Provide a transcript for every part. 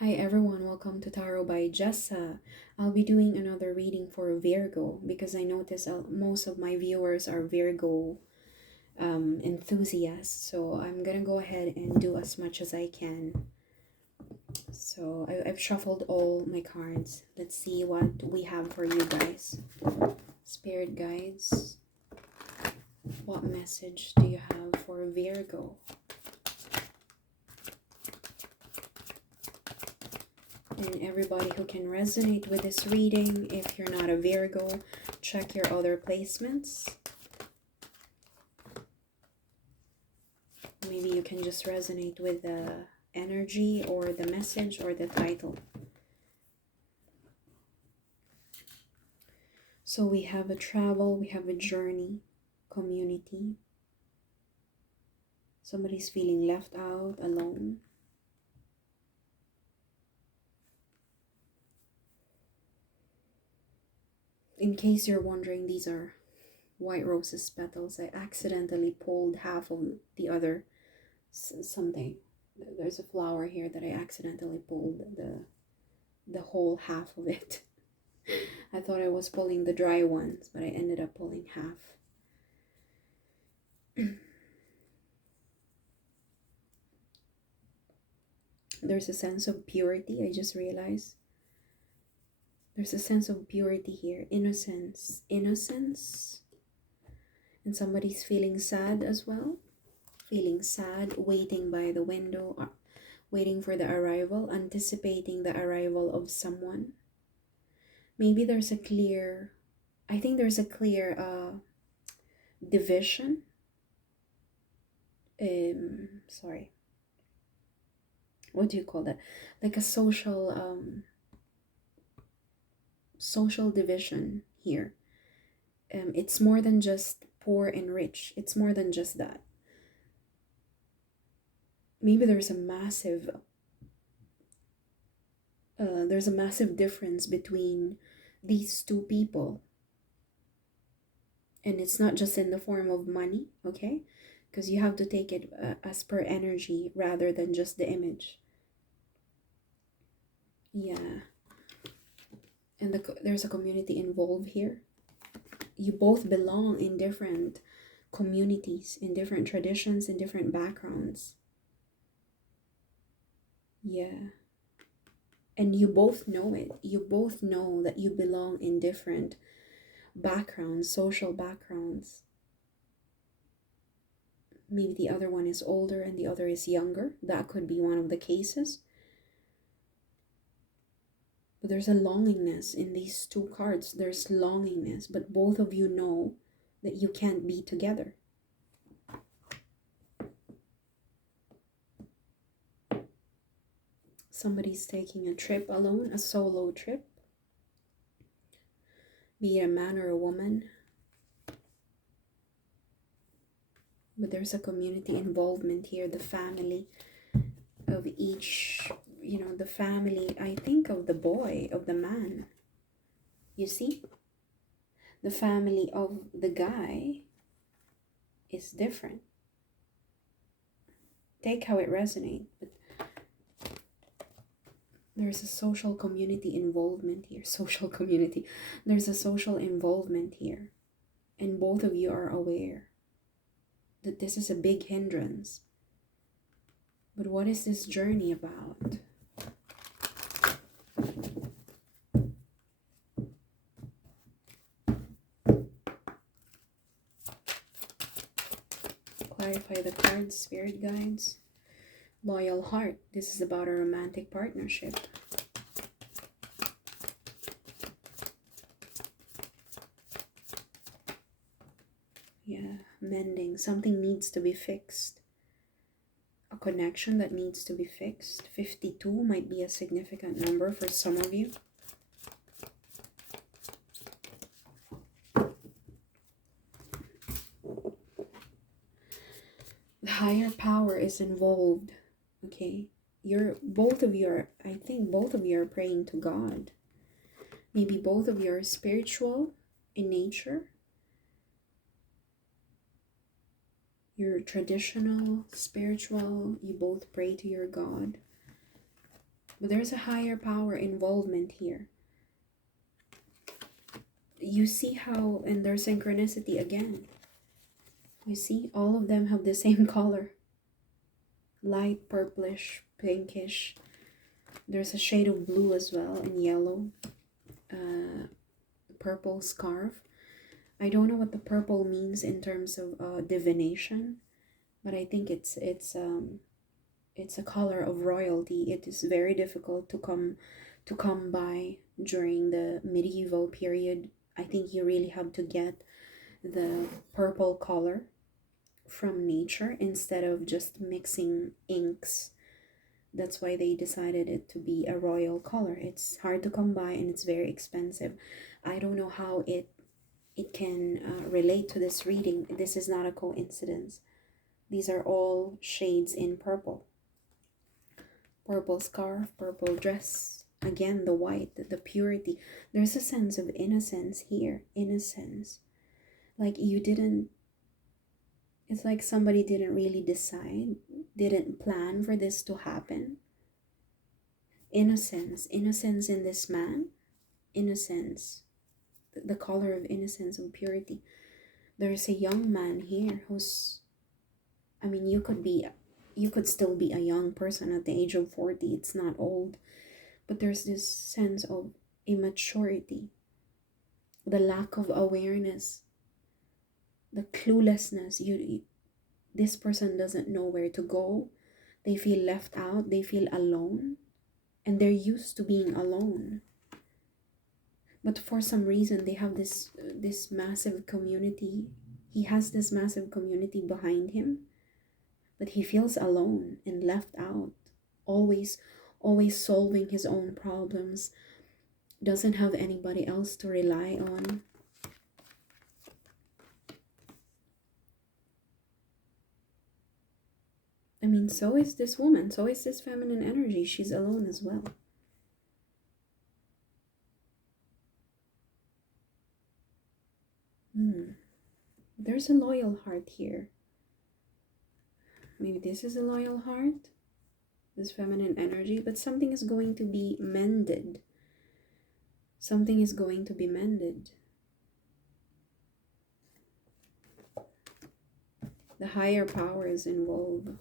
Hi everyone, welcome to Tarot by Jessa. I'll be doing another reading for Virgo because I notice most of my viewers are Virgo enthusiasts. So I'm gonna go ahead and do as much as I can. So I've shuffled all my cards. Let's see what we have for you guys. Spirit guides, what message do you have for Virgo? And everybody who can resonate with this reading, if you're not a Virgo, check your other placements. Maybe you can just resonate with the energy or the message or the title. So we have a travel, we have a journey, community. Somebody's feeling left out, alone. In case you're wondering, these are white roses petals. I accidentally pulled half of the other something. There's a flower here that I accidentally pulled the whole half of it. I thought I was pulling the dry ones, but I ended up pulling half. There's a sense of purity, I just realized. There's a sense of purity here, innocence. And somebody's feeling sad as well. Feeling sad, waiting by the window, waiting for the arrival, anticipating the arrival of someone. Maybe there's a clear, I think there's a clear division. Sorry. What do you call that? Like a social division here. It's more than just poor and rich. It's more than just that. Maybe there's a massive difference between these two people, and it's not just in the form of money, okay? Because you have to take it as per energy rather than just the image. Yeah. And there's a community involved here. You both belong in different communities, in different traditions, in different backgrounds. Yeah. And you both know it. You both know that you belong in different backgrounds, social backgrounds. Maybe the other one is older and the other is younger. That could be one of the cases. But there's a longingness in these two cards. There's longingness, but both of you know that you can't be together. Somebody's taking a trip alone, a solo trip. Be it a man or a woman. But there's a community involvement here, the family of each, the family, I think, of the boy, of the man. You see? The family of the guy is different. Take how it resonates, but there's a social community involvement here. There's a social involvement here. And both of you are aware that this is a big hindrance. But what is this journey about? Clarify the cards, spirit guides. Loyal heart. This is about a romantic partnership. Yeah, mending. Something needs to be fixed. A connection that needs to be fixed. 52 might be a significant number for some of you. The higher power is involved. Okay, both of you are, I think both of you are praying to God. Maybe both of you are spiritual in nature. You're traditional, spiritual, you both pray to your God. But there's a higher power involvement here. You see how, and there's synchronicity again. You see, all of them have the same color. Light purplish, pinkish. There's a shade of blue as well, and yellow. Purple scarf. I don't know what the purple means in terms of divination, but I think it's a color of royalty. It is very difficult to come by during the medieval period. I think you really have to get the purple color from nature instead of just mixing inks. That's why they decided it to be a royal color. It's hard to come by and it's very expensive. I don't know how it can relate to this reading. This is not a coincidence. These are all shades in purple. Purple scarf, purple dress. Again, the white, the purity. There's a sense of innocence here. Innocence. Like you didn't, it's like somebody didn't really decide, didn't plan for this to happen. Innocence. Innocence in this man. Innocence. The color of innocence and purity. There's a young man here who's, I mean, you could still be a young person at the age of 40. It's not old. But there's this sense of immaturity, the lack of awareness, the cluelessness. This person doesn't know where to go. They feel left out. They feel alone. And they're used to being alone. But for some reason, they have this massive community. He has this massive community behind him. But he feels alone and left out. Always solving his own problems. Doesn't have anybody else to rely on. I mean, so is this woman. So is this feminine energy. She's alone as well. There's a loyal heart here. Maybe this is a loyal heart. This feminine energy. But something is going to be mended. Something is going to be mended. The higher power is involved.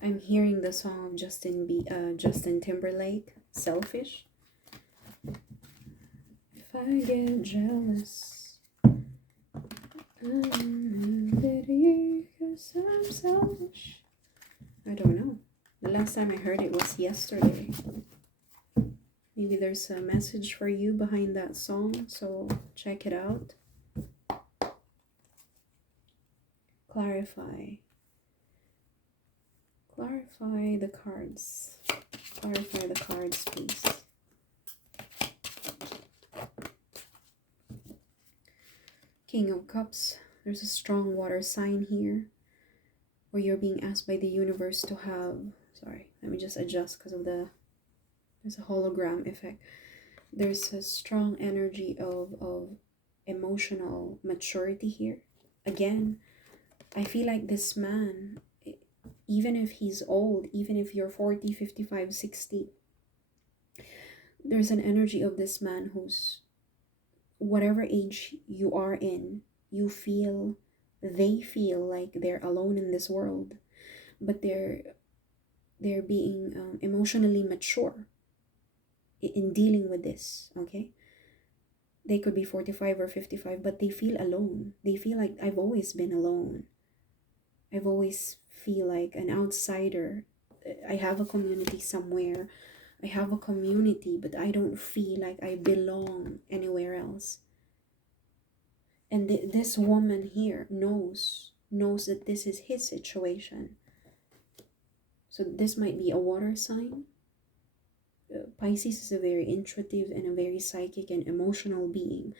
I'm hearing the song of Justin Timberlake, Selfish. If I get jealous, I'm because I'm selfish. I don't know. The last time I heard it was yesterday. Maybe there's a message for you behind that song, so check it out. Clarify the cards. Clarify the cards, please. King of Cups. There's a strong water sign here, where you're being asked by the universe to have, sorry, let me just adjust because of there's a hologram effect. There's a strong energy of emotional maturity here. Again, I feel like this man, even if he's old, even if you're 40, 55, 60, there's an energy of this man who's, whatever age you are in, they feel like they're alone in this world, but they're being emotionally mature in dealing with this. Okay, they could be 45 or 55, but they feel alone. They feel like, I've always been alone. I've always feel like an outsider. I have a community somewhere. I have a community, but I don't feel like I belong anywhere else. And this woman here knows that this is his situation. So this might be a water sign. Pisces is a very intuitive and a very psychic and emotional being.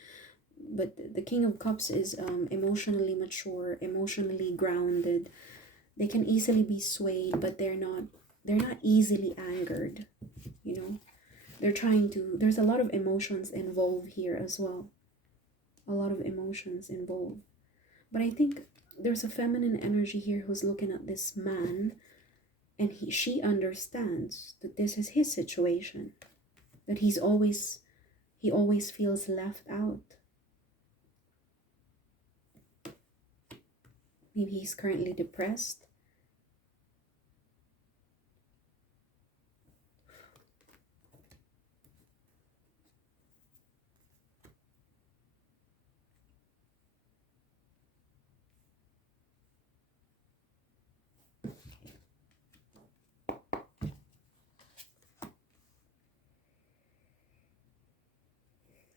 But the King of Cups is emotionally mature, emotionally grounded. They can easily be swayed, but they're not easily angered, you know. They're trying to, there's a lot of emotions involved here as well. A lot of emotions involved. But I think there's a feminine energy here who's looking at this man, and she understands that this is his situation, that he always feels left out. Maybe he's currently depressed.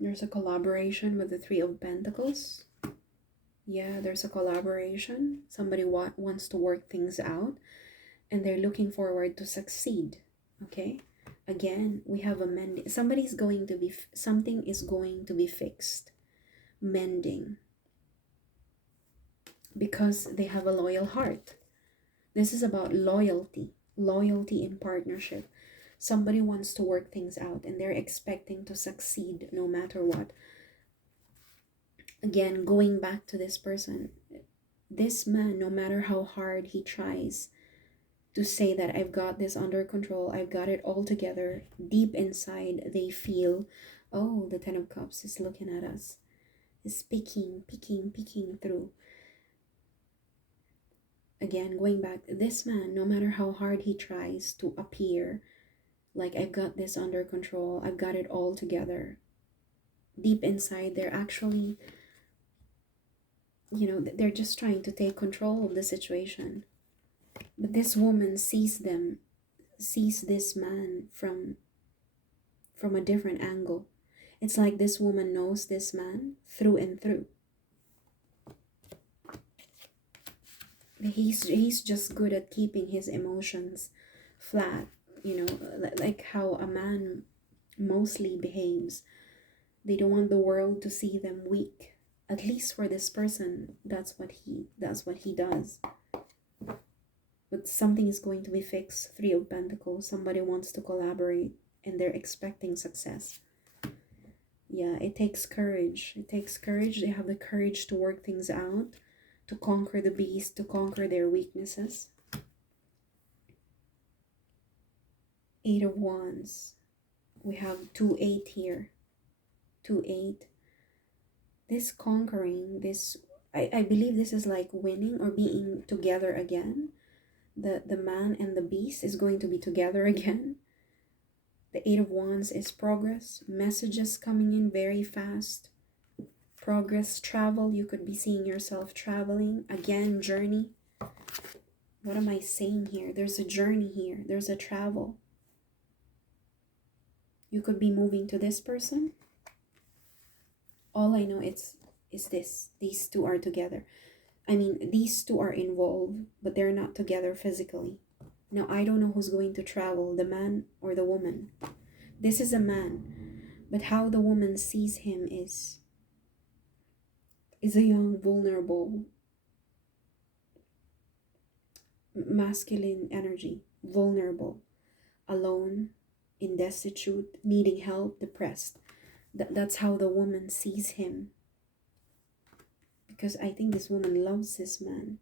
There's a collaboration with the Three of Pentacles. Yeah, there's a collaboration. Somebody wants to work things out, and they're looking forward to succeed. Okay, again, we have a mending. Something is going to be fixed, mending, because they have a loyal heart. This is about loyalty in partnership. Somebody wants to work things out, and they're expecting to succeed no matter what. Again, going back to this person, this man, no matter how hard he tries to say that I've got this under control, I've got it all together, deep inside they feel, oh, the Ten of Cups is looking at us, is peeking through. Again, going back, this man, no matter how hard he tries to appear like I've got this under control, I've got it all together, deep inside they're actually, they're just trying to take control of the situation. But this woman sees this man from a different angle. It's like this woman knows this man through and through. He's just good at keeping his emotions flat, like how a man mostly behaves. They don't want the world to see them weak. At least for this person, that's what he does. But something is going to be fixed. Three of Pentacles. Somebody wants to collaborate, and they're expecting success. Yeah, it takes courage. It takes courage. They have the courage to work things out, to conquer the beast, to conquer their weaknesses. Eight of Wands. We have 2-8 here. 2-8. This conquering, I believe this is like winning or being together again. The man and the beast is going to be together again. The Eight of Wands is progress, messages coming in very fast. Progress, travel, you could be seeing yourself traveling. Again, journey. What am I saying here? There's a journey here. There's a travel. You could be moving to this person. All I know is this. These two are together. I mean, these two are involved, but they're not together physically. Now, I don't know who's going to travel, the man or the woman. This is a man, but how the woman sees him is a young, vulnerable, masculine energy, vulnerable, alone, in destitute, needing help, depressed. That's how the woman sees him. Because I think this woman loves this man.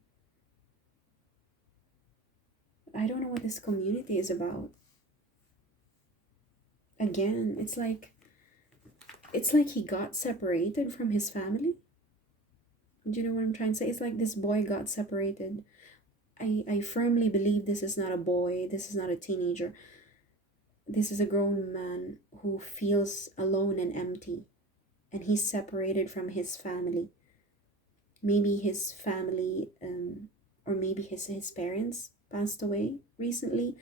I don't know what this community is about. Again, it's like he got separated from his family. Do you know what I'm trying to say? It's like this boy got separated. I firmly believe this is not a boy. This is not a teenager. This is a grown man who feels alone and empty. And he's separated from his family. Maybe his family, or maybe his parents passed away recently.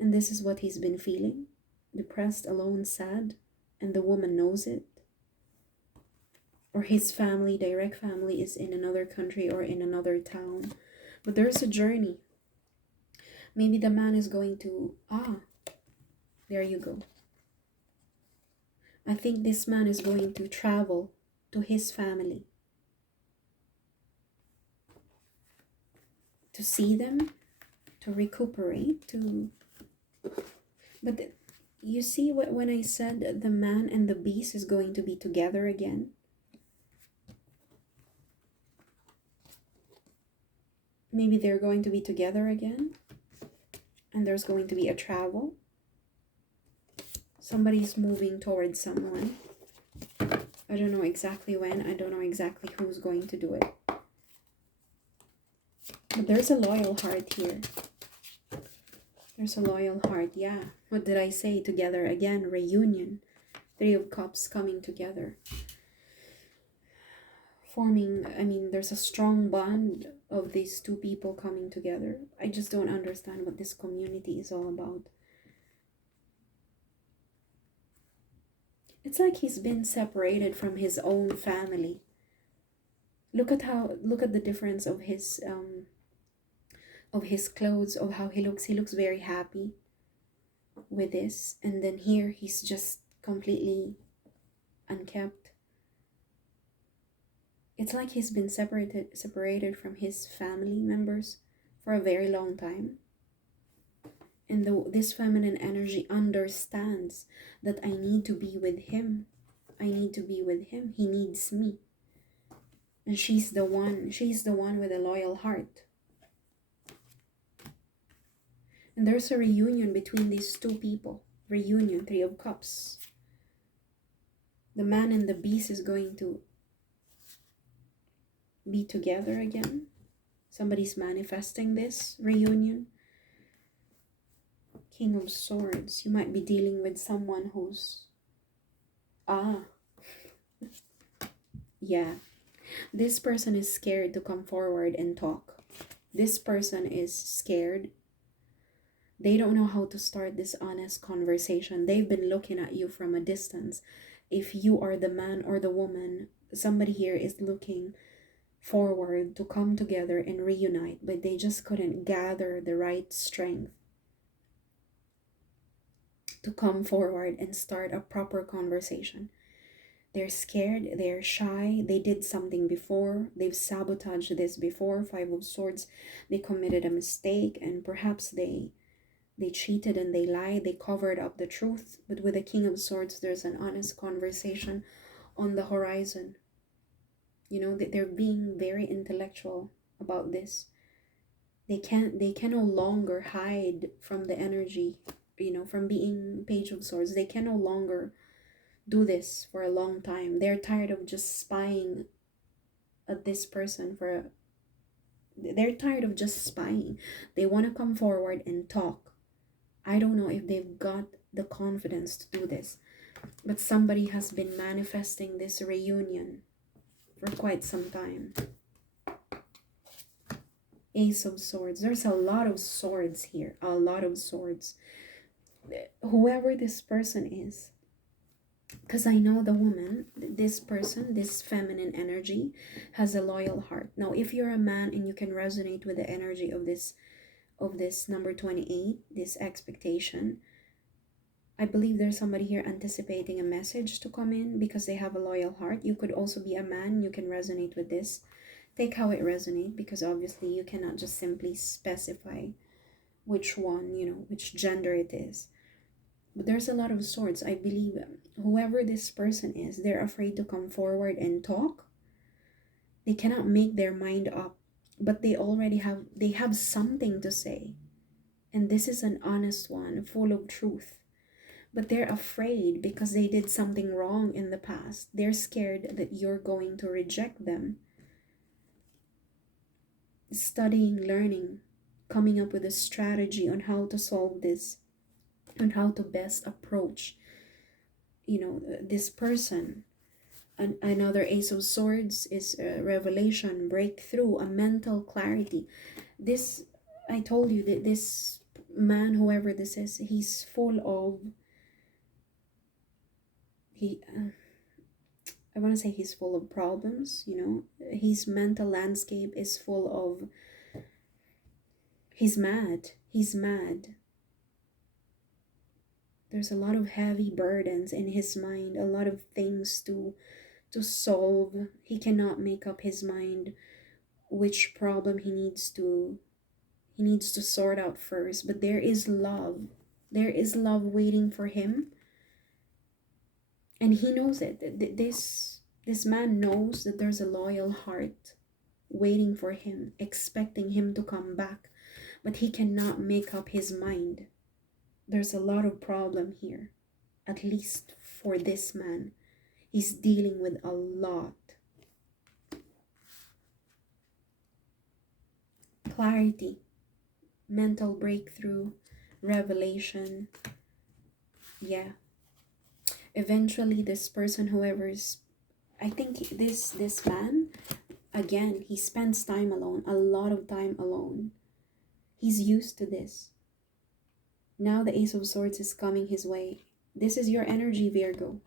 And this is what he's been feeling. Depressed, alone, sad. And the woman knows it. Or his family, direct family, is in another country or in another town. But there's a journey. Maybe the man is going to, there you go. I think this man is going to travel to his family. To see them, recuperate, to but you see what when I said the man and the beast is going to be together again, maybe they're going to be together again, and there's going to be a travel. Somebody's moving towards someone. I don't know exactly when, I don't know exactly who's going to do it, but there's a loyal heart here. There's a loyal heart. Yeah, what did I say? Together again, reunion. Three of Cups coming together, forming, I mean, there's a strong bond of these two people coming together. I just don't understand what this community is all about. It's like he's been separated from his own family. Look at the difference of his clothes, of how he looks. He looks very happy with this, and then here he's just completely unkept. It's like he's been separated from his family members for a very long time. And this feminine energy understands that I need to be with him. I need to be with him. He needs me. And she's the one with a loyal heart. And there's a reunion between these two people. Reunion, Three of Cups. The man and the beast is going to be together again. Somebody's manifesting this reunion. King of Swords. You might be dealing with someone who's... yeah. This person is scared to come forward and talk. This person is scared. They don't know how to start this honest conversation. They've been looking at you from a distance. If you are the man or the woman, somebody here is looking forward to come together and reunite, but they just couldn't gather the right strength to come forward and start a proper conversation. They're scared, they're shy, they did something before, they've sabotaged this before. Five of Swords, they committed a mistake, and perhaps they cheated and they lied, they covered up the truth. But with the King of Swords, there's an honest conversation on the horizon. You know, they're being very intellectual about this. They can no longer hide from the energy, you know, from being Page of Swords. They can no longer do this for a long time. They're tired of just spying at this person they're tired of just spying. They want to come forward and talk. I don't know if they've got the confidence to do this, but somebody has been manifesting this reunion for quite some time. Ace of Swords. There's a lot of swords here. A lot of swords. Whoever this person is, because I know the woman, this person, this feminine energy, has a loyal heart. Now, if you're a man and you can resonate with the energy of this number 28, this expectation, I believe there's somebody here anticipating a message to come in because they have a loyal heart. You could also be a man. You can resonate with this. Take how it resonates, because obviously you cannot just simply specify which one, you know, which gender it is. But there's a lot of swords. I believe whoever this person is, they're afraid to come forward and talk. They cannot make their mind up, but they have something to say. And this is an honest one, full of truth. But they're afraid because they did something wrong in the past. They're scared that you're going to reject them. Studying, learning, coming up with a strategy on how to solve this, on how to best approach, you know, this person. Another Ace of Swords is a revelation, breakthrough, a mental clarity. This, I told you that this man, whoever this is, he's full of, I want to say he's full of problems, you know. His mental landscape is full of, he's mad. There's a lot of heavy burdens in his mind, a lot of things to solve. He cannot make up his mind which problem he needs to He needs to sort out first, but there is love. There is love waiting for him, and he knows it. This man knows that there's a loyal heart waiting for him, expecting him to come back, but he cannot make up his mind. There's a lot of problem here, at least for this man. He's dealing with a lot. Clarity, mental breakthrough, revelation. Yeah. Eventually this person, whoever's, I think this man, again, he spends time alone, a lot of time alone. He's used to this. Now the Ace of Swords is coming his way. This is your energy, Virgo.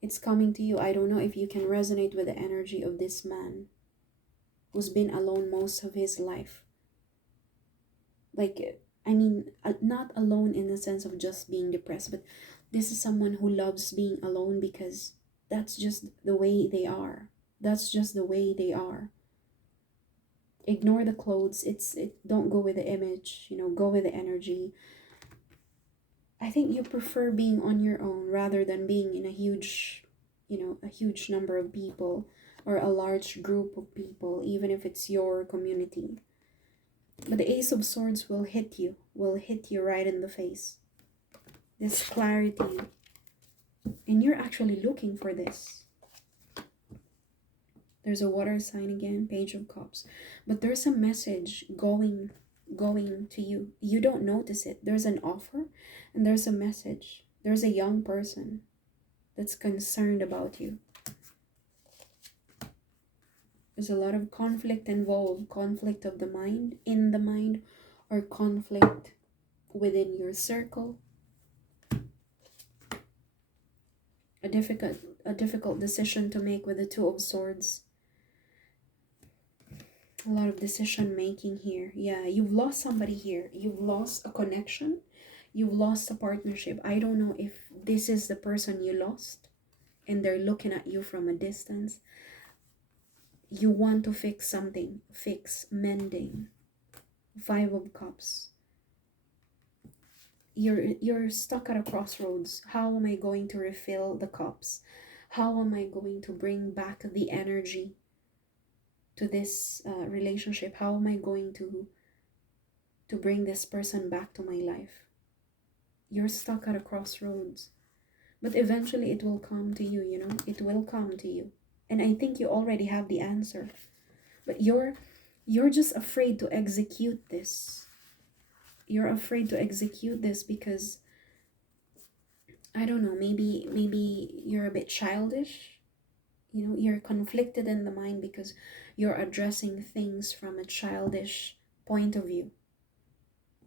It's coming to you. I don't know if you can resonate with the energy of this man who's been alone most of his life. Like, I mean, not alone in the sense of just being depressed, but this is someone who loves being alone because that's just the way they are. That's just the way they are. Ignore the clothes. Don't go with the image, you know, go with the energy. I think you prefer being on your own rather than being in a huge, you know, a huge number of people or a large group of people, even if it's your community. But the Ace of Swords will hit you right in the face. This clarity. And you're actually looking for this. There's a water sign again, Page of Cups. But there's a message going to you. You don't notice it. There's an offer and there's a message. There's a young person that's concerned about you. There's a lot of conflict involved. Conflict of the mind, in the mind, or conflict within your circle. A difficult decision to make with the Two of Swords. A lot of decision making here. Yeah, you've lost somebody here. You've lost a connection. You've lost a partnership. I don't know if this is the person you lost and they're looking at you from a distance. You want to fix something. Fix, mending. Five of Cups. You're stuck at a crossroads. How am I going to refill the cups? How am I going to bring back the energy to this relationship? How am I going to bring this person back to my life? You're stuck at a crossroads. But eventually it will come to you, you know? It will come to you. And I think you already have the answer. But you're just afraid to execute this. You're afraid to execute this because, I don't know, maybe you're a bit childish. You know, you're conflicted in the mind because you're addressing things from a childish point of view.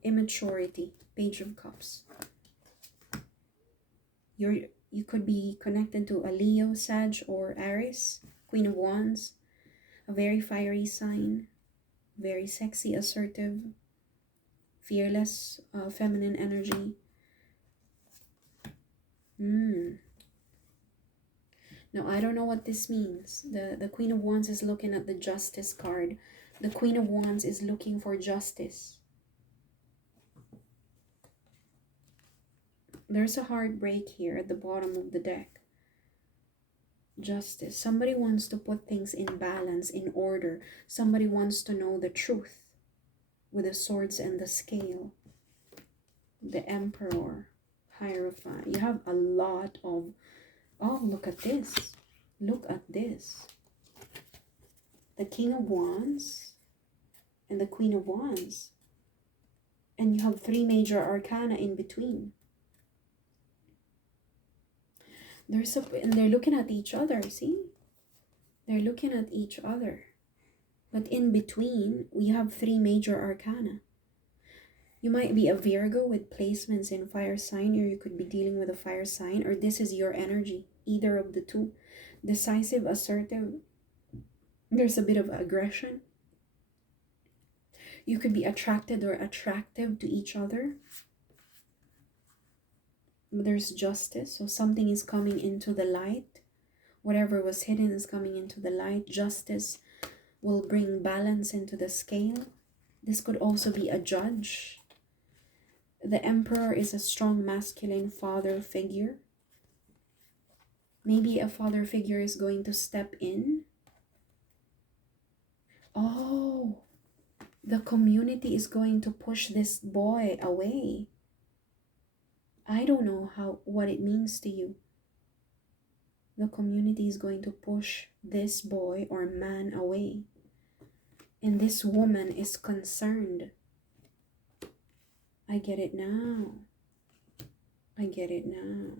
Immaturity, Page of Cups. You could be connected to a Leo, Sag, or Aries, Queen of Wands, a very fiery sign, very sexy, assertive, fearless, feminine energy. Now, I don't know what this means. The Queen of Wands is looking at the Justice card. The Queen of Wands is looking for justice. There's a heartbreak here at the bottom of the deck. Justice. Somebody wants to put things in balance, in order. Somebody wants to know the truth with the swords and the scale. The Emperor, Hierophant. You have a lot of... Oh, look at this. Look at this. The King of Wands and the Queen of Wands. And you have 3 major arcana in between. And they're looking at each other, see? They're looking at each other. But in between, we have 3 major arcana. You might be a Virgo with placements in fire sign, or you could be dealing with a fire sign, or this is your energy, either of the two. Decisive, assertive. There's a bit of aggression. You could be attracted or attractive to each other. There's justice, so something is coming into the light. Whatever was hidden is coming into the light. Justice, will bring balance into the scale. This could also be a judge. The Emperor is a strong masculine father figure. Maybe a father figure is going to step in. Oh, the community is going to push this boy away. I don't know what it means to you. The community is going to push this boy or man away. And this woman is concerned. I get it now. I get it now.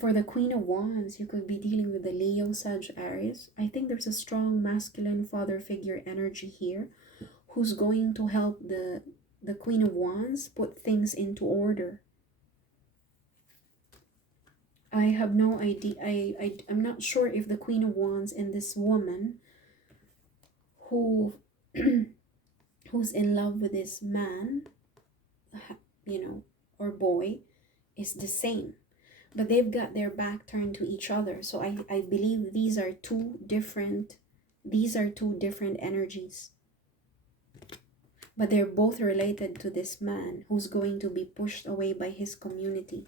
For the Queen of Wands, you could be dealing with the Leo, Sag, Aries. I think there's a strong masculine father figure energy here who's going to help the Queen of Wands put things into order. I have no idea. I'm not sure if the Queen of Wands and this woman who who's in love with this man, or boy, is the same. But they've got their back turned to each other. So I believe these are two different energies. But they're both related to this man who's going to be pushed away by his community.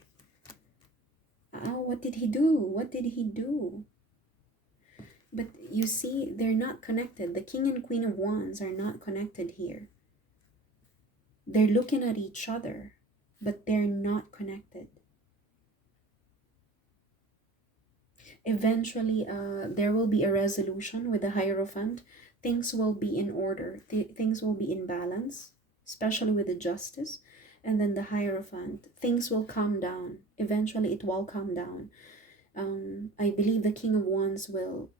Oh, what did he do? What did he do? But you see, they're not connected. The King and Queen of Wands are not connected here. They're looking at each other, but they're not connected. Eventually, there will be a resolution with the Hierophant. Things will be in order. Things will be in balance, especially with the Justice. And then the Hierophant. Things will calm down. Eventually, it will calm down. I believe the King of Wands will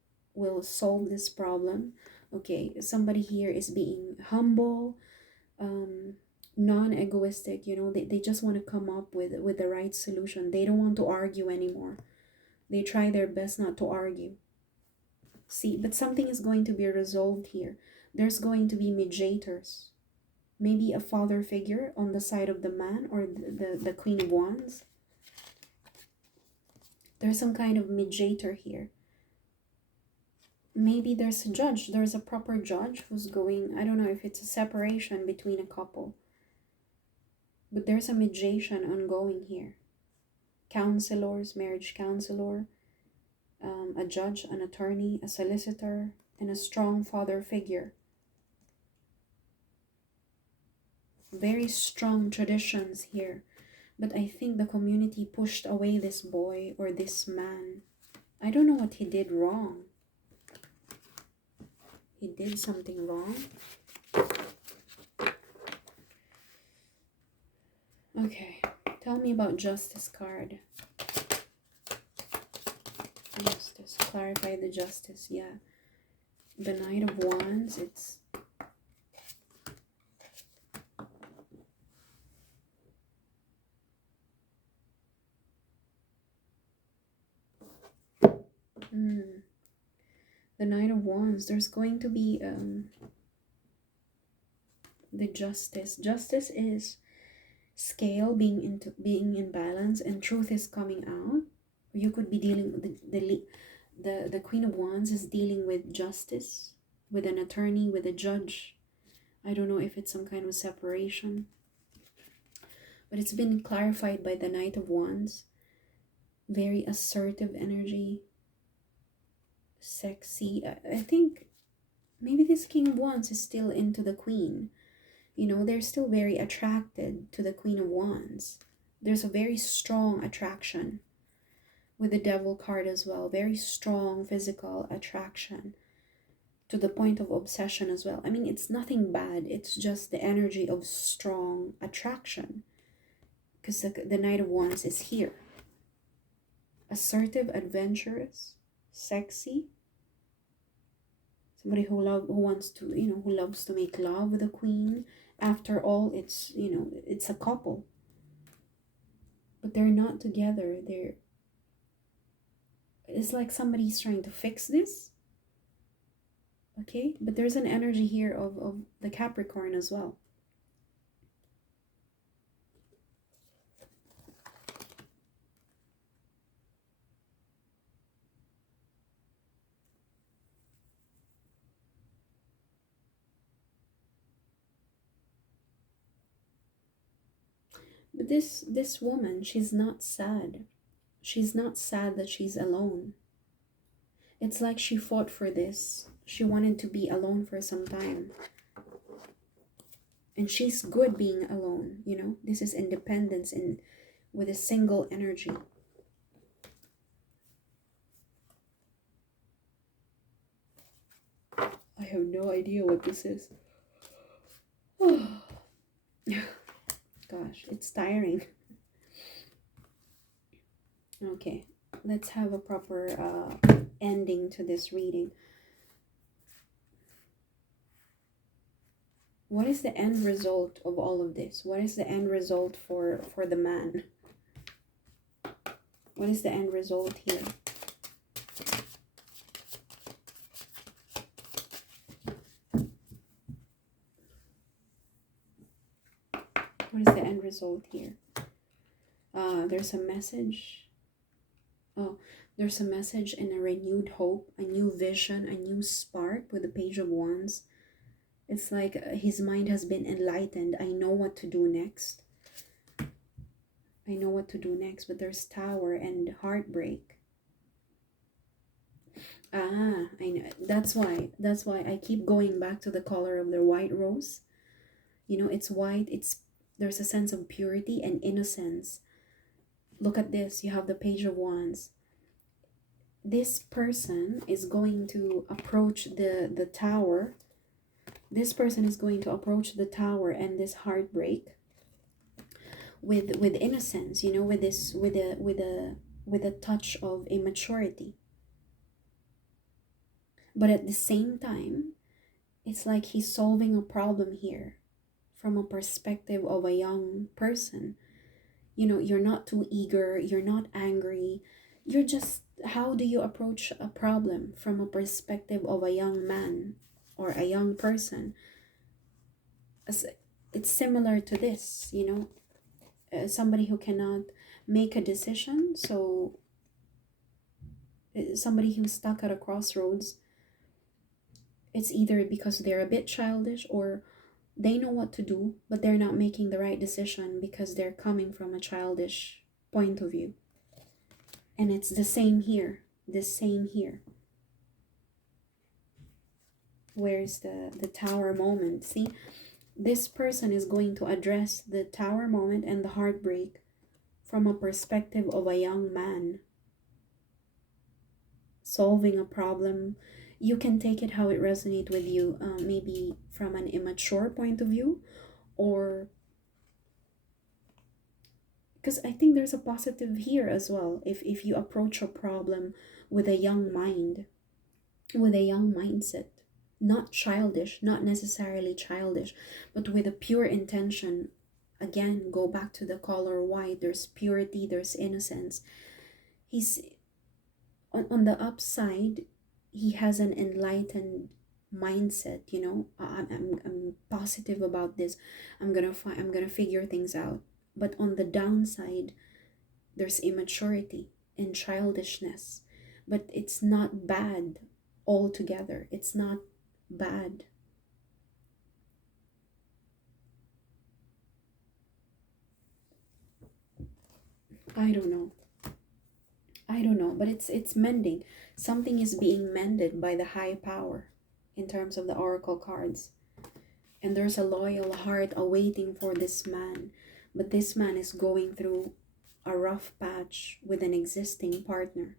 solve this problem. Okay, somebody here is being humble, non-egoistic. They just want to come up with the right solution. They don't want to argue anymore. They try their best not to argue. See, but something is going to be resolved here. There's going to be mediators. Maybe a father figure on the side of the man or the Queen of Wands. There's some kind of mediator here. Maybe there's a judge. There's a proper judge who's going, I don't know if it's a separation between a couple. But there's a mediation ongoing here. Counselors, marriage counselor, a judge, an attorney, a solicitor, and a strong father figure. Very strong traditions here. But I think the community pushed away this boy or this man. I don't know what he did wrong. He did something wrong. Okay, tell me about Justice card. Justice, clarify the Justice, yeah. The Knight of Wands, it's... The Knight of Wands, there's going to be the Justice. Justice is scale being in balance, and truth is coming out. You could be dealing with the Queen of Wands is dealing with justice, with an attorney, with a judge. I don't know if it's some kind of separation, but it's been clarified by the Knight of Wands. Very assertive energy, sexy. I think maybe this King of Wands is still into the Queen. They're still very attracted to the Queen of Wands. There's a very strong attraction with the Devil card as well. Very strong physical attraction to the point of obsession as well. I mean, it's nothing bad. It's just the energy of strong attraction. Because the Knight of Wands is here. Assertive, adventurous, sexy. Somebody who loves to make love with the Queen. After all, it's a couple. But they're not together. It's like somebody's trying to fix this. Okay, but there's an energy here of the Capricorn as well. But this woman, she's not sad. She's not sad that she's alone. It's like she fought for this. She wanted to be alone for some time. And she's good being alone, you know? This is independence in with a single energy. I have no idea what this is. Gosh, it's tiring. Okay, let's have a proper ending to this reading. What is the end result of all of this? What is the end result for the man? What is the end result here? What is the end result here? There's a message. Oh, there's a message and a renewed hope, a new vision, a new spark with the Page of Wands. It's like his mind has been enlightened. I know what to do next. I know what to do next. But there's Tower and heartbreak. I know. That's why I keep going back to the color of the white rose. You know, it's white. There's a sense of purity and innocence. Look at this. You have the Page of Wands. This person is going to approach the Tower. This person is going to approach the Tower and this heartbreak with innocence, you know, with a touch of immaturity. But at the same time, it's like he's solving a problem here from a perspective of a young person. You know, you're not too eager, you're not angry, you're just, how do you approach a problem from a perspective of a young man or a young person? It's similar to this, you know, somebody who cannot make a decision. So somebody who's stuck at a crossroads, it's either because they're a bit childish or they know what to do, but they're not making the right decision because they're coming from a childish point of view. And it's the same here. The same here. Where's the Tower moment? See, this person is going to address the Tower moment and the heartbreak from a perspective of a young man solving a problem. You can take it how it resonates with you, maybe from an immature point of view, or because I think there's a positive here as well. If you approach a problem with a young mind, with a young mindset, not childish, not necessarily childish, but with a pure intention. Again, go back to the color white. There's purity, there's innocence. He's on the upside, he has an enlightened mindset, you know. I'm positive about this. I'm gonna figure things out. But on the downside, there's immaturity and childishness. But it's not bad altogether. It's not bad. I don't know. I don't know, but it's mending. Something is being mended by the high power in terms of the oracle cards. And there's a loyal heart awaiting for this man. But this man is going through a rough patch with an existing partner.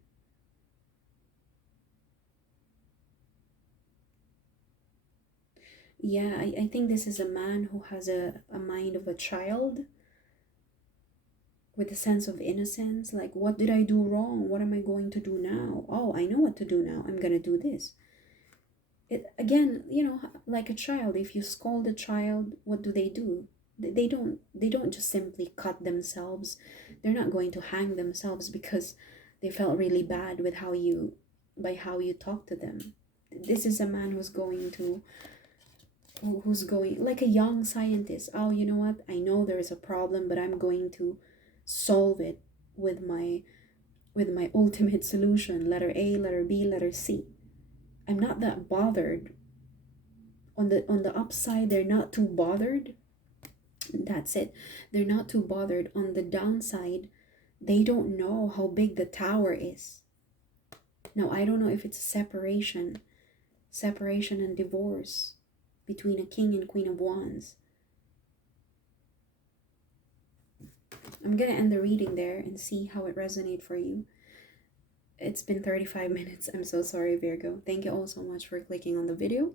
Yeah, I think this is a man who has a mind of a child with a sense of innocence. Like, what did I do wrong? What am I going to do now? Oh, I know what to do now. I'm going to do this. It, again, you know, like a child, if you scold a child, what do? They don't just simply cut themselves. They're not going to hang themselves because they felt really bad with how you talk to them. This is a man who's going like a young scientist. Oh, you know what, I know there's a problem, but I'm going to solve it with my ultimate solution. Letter A, letter B, letter C. I'm not that bothered. On the upside, they're not too bothered That's it. They're not too bothered. On the downside, they don't know how big the tower is. Now, I don't know if it's a separation and divorce between a king and queen of wands. I'm gonna end the reading there and see how it resonates for you. It's been 35 minutes. I'm so sorry, Virgo. Thank you all so much for clicking on the video.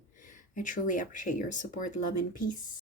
I truly appreciate your support, love, and peace.